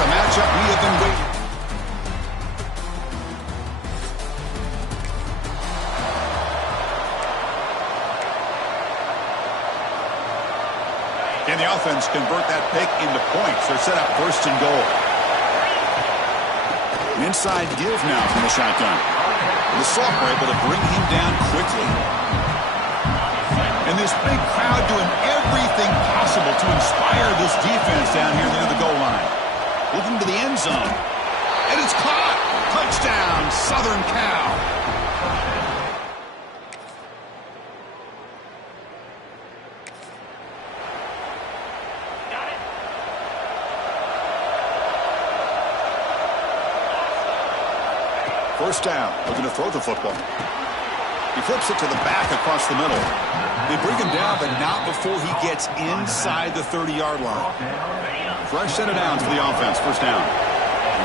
a matchup we have been waiting. Can the offense convert that pick into points? They're set up first and goal. An inside give now from the shotgun. The Soft were able to bring him down quickly. And this big crowd doing everything possible to inspire this defense down here near the goal line. Looking to the end zone. And it's caught. Touchdown, Southern Cal. First down, looking to throw the football. He flips it to the back across the middle. They bring him down, but not before he gets inside the 30-yard line. Fresh set of downs for the offense. First down.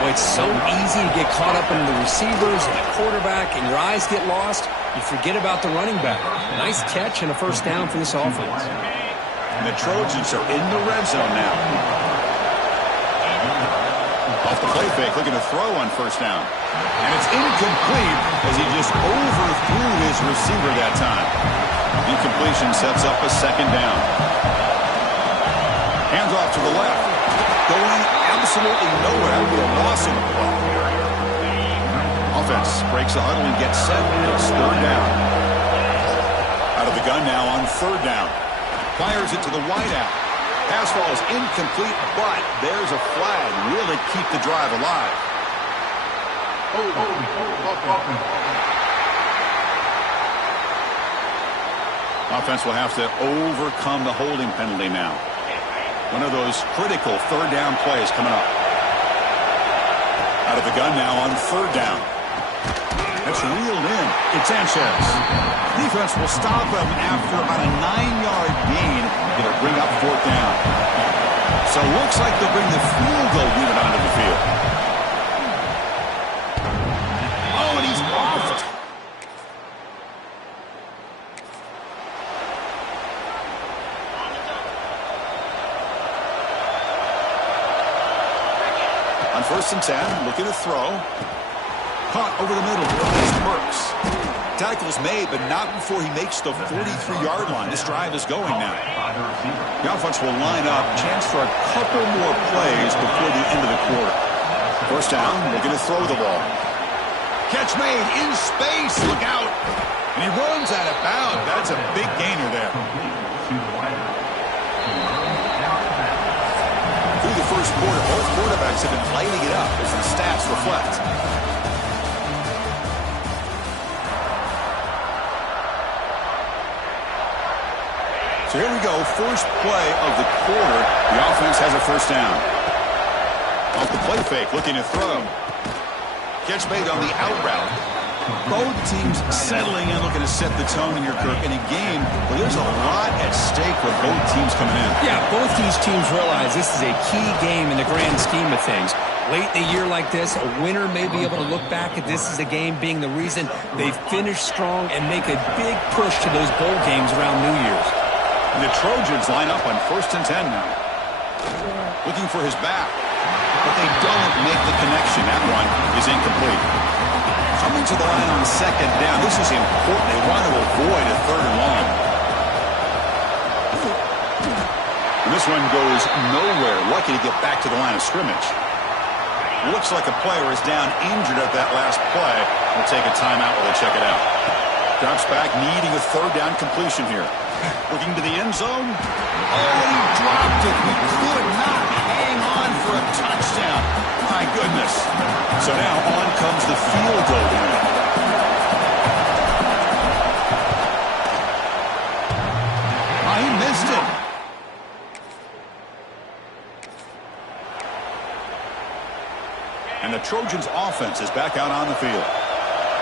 Boy, it's so easy to get caught up in the receivers and the quarterback, and your eyes get lost. You forget about the running back. Nice catch and a first down for this offense. And the Trojans are in the red zone now. Off the play fake, looking to throw on first down. And it's incomplete as he just overthrew his receiver that time. Incompletion sets up a second down. Hands off to the left. Going absolutely nowhere. That would be a loss of the ball. Offense breaks the huddle and gets set. It's third down. Out of the gun now on third down. Fires it to the wideout. Pass ball is incomplete, but there's a flag. Really keep the drive alive. Offense will have to overcome the holding penalty now. One of those critical third down plays coming up. Out of the gun now on third down. That's reeled in. It's Sanchez. Defense will stop him after about a 9-yard gain. It'll bring up fourth down. So it looks like they'll bring the field goal unit onto the field. Oh, and he's off. On first and 10, looking to throw. Caught over the middle. It's Burks. Tackle's made, but not before he makes the 43-yard line. This drive is going now. The offense will line up. Chance for a couple more plays before the end of the quarter. First down, looking to throw the ball. Catch made in space. Look out. And he runs out of bounds. That's a big gainer there. Through the first quarter, both quarterbacks have been lighting it up as the stats reflect. So here we go, first play of the quarter. The offense has a first down. Off the play fake, looking to throw. Catch made on the out route. Both teams settling in, looking to set the tone in your Kirk in a game where there's a lot at stake with both teams coming in. Yeah, both these teams realize this is a key game in the grand scheme of things. Late in a year like this, a winner may be able to look back at this as a game being the reason they finish strong and make a big push to those bowl games around New Year's. And the Trojans line up on first and 10 now. Looking for his back. But they don't make the connection. That one is incomplete. Coming to the line on second down. This is important. They want to avoid a third and long. And this one goes nowhere. Lucky to get back to the line of scrimmage. Looks like a player is down injured at that last play. We'll take a timeout while they check it out. Drops back, needing a third down completion here. Looking to the end zone. Oh, he dropped it. He could not hang on for a touchdown. My goodness. So now on comes the field goal unit. Oh, he missed it. And the Trojans' offense is back out on the field.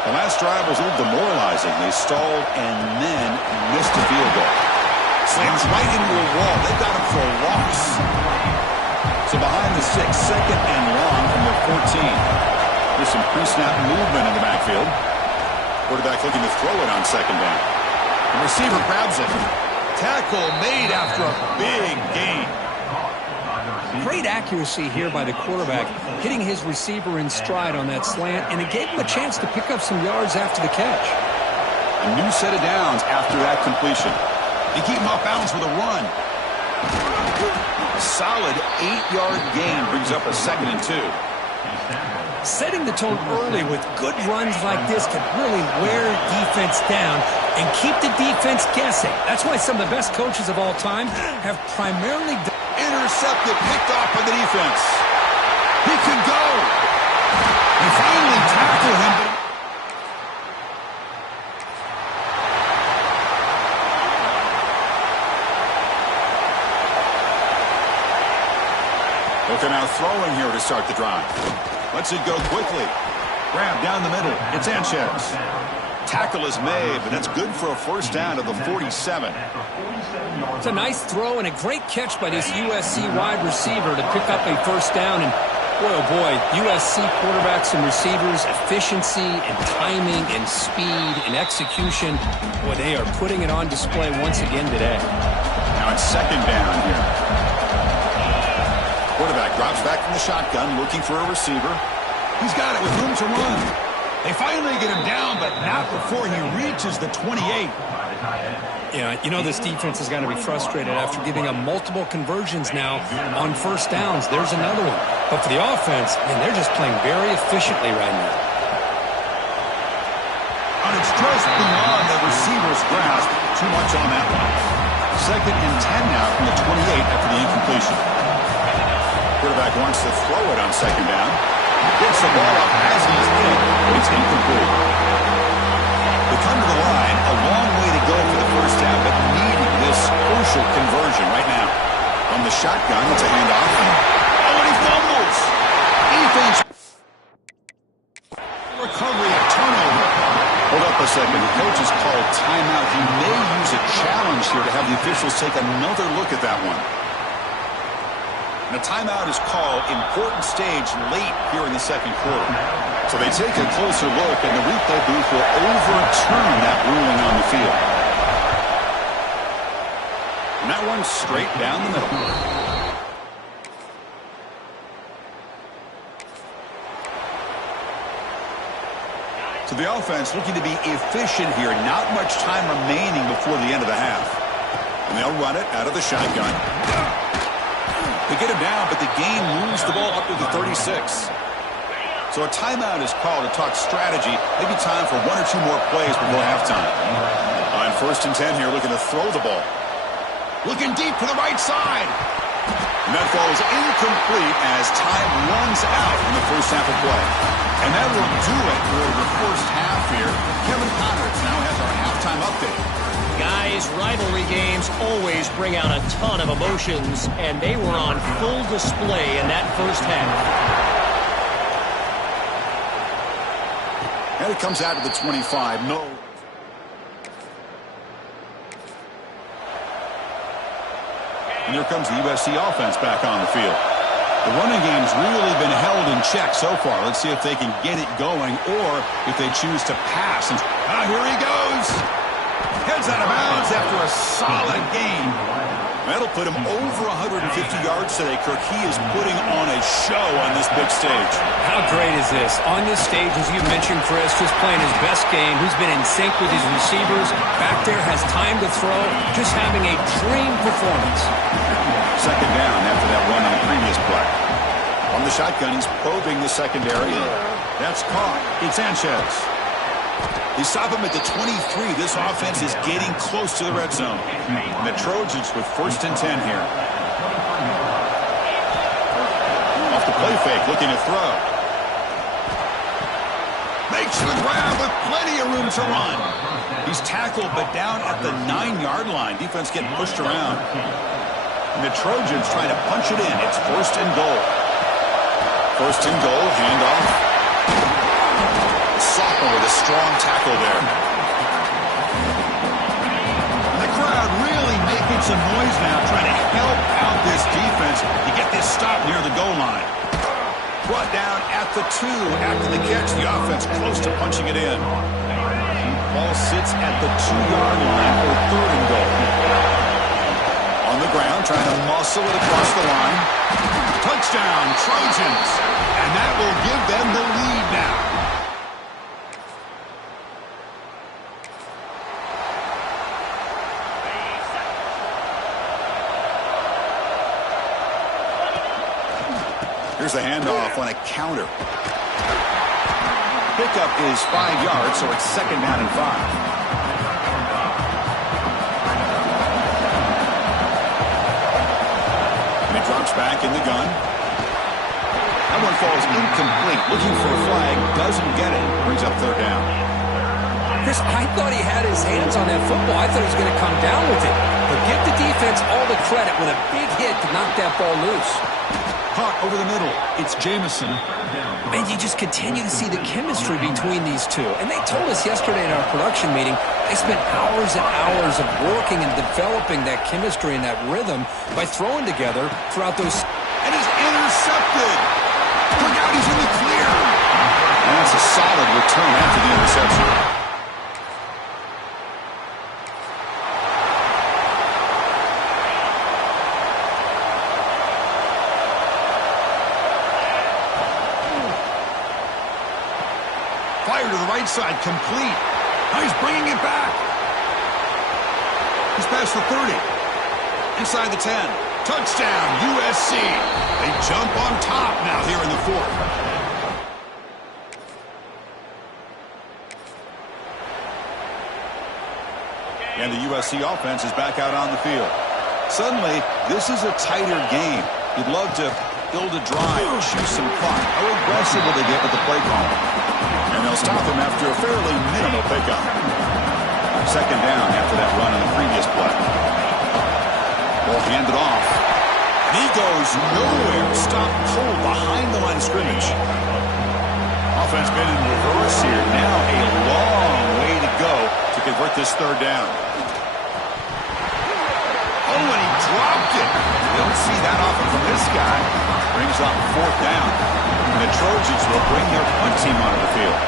The last drive was a little demoralizing. They stalled and then missed a field goal. Slams right into a wall. They got him for a loss. So behind the 6, second and long from their 14. There's some pre-snap movement in the backfield. Quarterback looking to throw it on second down. The receiver grabs it. Tackle made after a big gain. Great accuracy here by the quarterback, hitting his receiver in stride on that slant, and it gave him a chance to pick up some yards after the catch. A new set of downs after that completion. They keep him off balance with a run. A solid 8-yard gain brings up a 2nd and 2. Setting the tone early with good runs like this can really wear defense down and keep the defense guessing. That's why some of the best coaches of all time have primarily intercepted, picked off by the defense. He can go. They finally tackle him, but looking out throwing here to start the drive. Lets it go quickly. Grab down the middle. It's Sanchez. Tackle is made, but that's good for a 1st down at the 47. It's a nice throw and a great catch by this USC wide receiver to pick up a 1st down. And boy, oh boy, USC quarterbacks and receivers, efficiency and timing and speed and execution. Boy, they are putting it on display once again today. Now it's 2nd down here. Quarterback drops back from the shotgun, looking for a receiver. He's got it with room to run. They finally get him down, but not before he reaches the 28. Yeah, you know this defense has got to be frustrated after giving up multiple conversions now on 1st downs. There's another one. But for the offense, man, they're just playing very efficiently right now. And it's just beyond the receiver's grasp. Too much on that one. 2nd and 10 now from the 28 after the incompletion. Quarterback wants to throw it on 2nd down. Gets the ball up as he's hit, but it's incomplete. They come to the line, a long way to go for the 1st down, but needing this crucial conversion right now. From the shotgun, it's a handoff. Oh, and he fumbles! Defense. Recovery, a turnover. Hold up a second. The coach has called timeout. He may use a challenge here to have the officials take another look at that one. And a timeout is called, important stage late here in the 2nd quarter. So they take a closer look, and the replay booth will overturn that ruling on the field. And that one's straight down the middle. So the offense looking to be efficient here. Not much time remaining before the end of the half. And they'll run it out of the shotgun. They get him down, but the game moves the ball up to the 36. So a timeout is called to talk strategy. Maybe time for 1 or 2 more plays before halftime. On 1st and 10 here, looking to throw the ball. Looking deep to the right side. And that falls incomplete as time runs out in the 1st half of play. And that will do it for the 1st half here. Kevin Conrad's now has our halftime update. Guys, rivalry games always bring out a ton of emotions, and they were on full display in that 1st half. And it comes out to the 25. No. And here comes the USC offense back on the field. The running game's really been held in check so far. Let's see if they can get it going or if they choose to pass. And here he goes. Heads out of bounds after a solid game. That'll put him over 150 yards today, Kirk. He is putting on a show on this big stage. How great is this? On this stage, as you mentioned, Chris, just playing his best game. He's been in sync with his receivers. Back there, has time to throw. Just having a dream performance. 2nd down after that run on the previous play. On the shotgun, he's probing the secondary. That's caught. It's Sanchez. They stop him at the 23. This offense is getting close to the red zone. And the Trojans with 1st and 10 here. Off the play fake, looking to throw. Makes the grab with plenty of room to run. He's tackled, but down at the 9-yard line. Defense getting pushed around. And the Trojans trying to punch it in. It's 1st and goal. 1st and goal, handoff. Sophomore with a strong tackle there. And the crowd really making some noise now, trying to help out this defense to get this stop near the goal line. Brought down at the 2 after the catch. The offense close to punching it in. Ball sits at the 2-yard line for 3rd and goal. On the ground, trying to muscle wrestle it across the line. Touchdown, Trojans. And that will give them the lead now. Here's the handoff on a counter. Pickup is 5 yards, so it's 2nd down and 5. Drops back in the gun. That one falls incomplete. Looking for a flag. Doesn't get it. Brings up 3rd down. Chris, I thought he had his hands on that football. I thought he was going to come down with it. But give the defense all the credit with a big hit to knock that ball loose. Caught over the middle. It's Jamison. And you just continue to see the chemistry between these two. And they told us yesterday in our production meeting, they spent hours and hours of working and developing that chemistry and that rhythm by throwing together throughout those. And is intercepted. Look out, he's in the clear. And that's a solid return after the interception. Fire to the right side, complete. Now he's bringing it back. He's past the 30. Inside the 10. Touchdown, USC. They jump on top now here in the 4th. And the USC offense is back out on the field. Suddenly, this is a tighter game. You'd love to build a drive, shoot some clock. How aggressive will they get with the play call? And they'll stop him after a fairly minimal pickup. 2nd down after that run on the previous play. Ball handed off. And he goes nowhere. Stopped cold behind the line of scrimmage. Offense been in reverse here. Now a long way to go to convert this 3rd down. Oh, and he dropped it. You don't see that often from this guy. Brings up 4th down. And the Trojans will bring their punt team onto the field.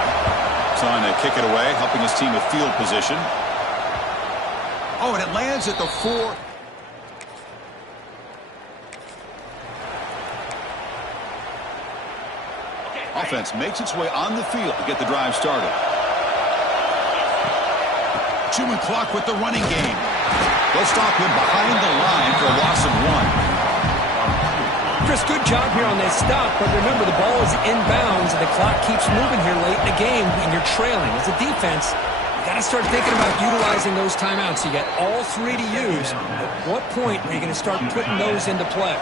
Trying to kick it away, helping his team with field position. Oh, and it lands at the 4. Offense makes its way on the field to get the drive started. Chewing clock with the running game. They'll stop him behind the line for a loss of 1. Chris, good job here on that stop, but remember the ball is inbounds and the clock keeps moving here late in the game and you're trailing. As a defense, you got to start thinking about utilizing those timeouts. You got all 3 to use. At what point are you going to start putting those into play?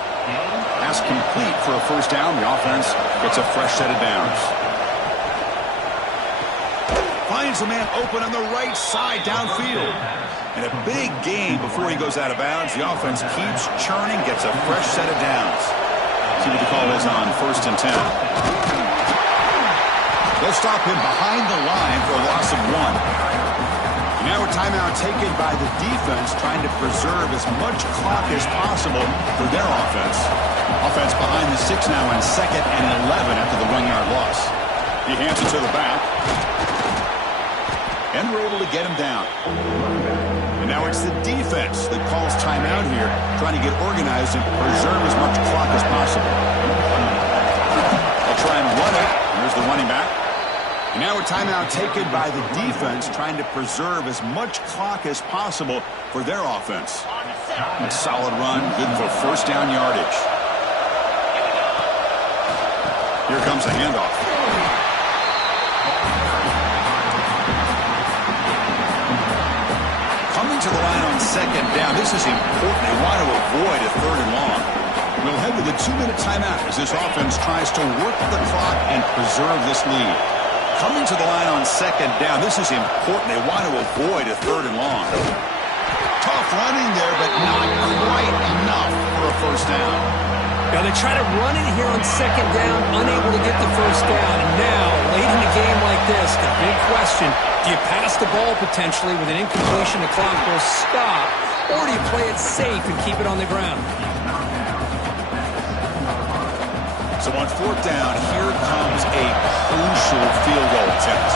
Pass complete for a 1st down. The offense gets a fresh set of downs. Finds a man open on the right side downfield. And a big gain before he goes out of bounds. The offense keeps churning, gets a fresh set of downs. See what the call is on 1st and 10. They'll stop him behind the line for a loss of 1. Now a timeout taken by the defense, trying to preserve as much clock as possible for their offense. Offense behind the 6 now on 2nd and 11 after the 1-yard loss. He hands it to the back. And we're able to get him down. And now it's the defense that calls timeout here, trying to get organized and preserve as much clock as possible. They'll try and run it. Here's the running back. And now a timeout taken by the defense, trying to preserve as much clock as possible for their offense. A solid run, good for 1st down yardage. Here comes a handoff. Coming to the line on 2nd down. This is important. They want to avoid a 3rd and long. We'll head to the 2-minute timeout as this offense tries to work the clock and preserve this lead. Coming to the line on 2nd down. This is important. They want to avoid a 3rd and long. Tough running there, but not quite enough for a 1st down. Now they try to run it here on 2nd down, unable to get the 1st down. And now, late in a game like this, the big question, do you pass the ball potentially with an incompletion, the clock will stop, or do you play it safe and keep it on the ground? So on 4th down, here comes a crucial field goal attempt.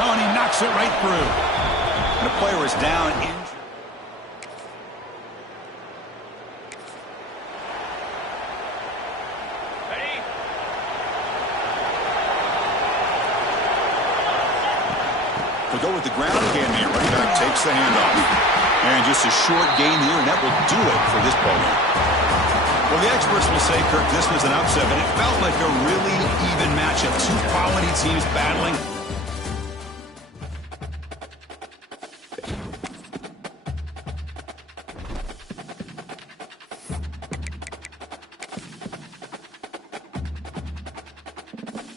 Oh, and he knocks it right through. And the player is down in. They'll go with the ground game here. Running back takes the handoff. And just a short gain here, and that will do it for this ball game. Well, the experts will say, Kirk, this was an upset, but it felt like a really even matchup. Two quality teams battling.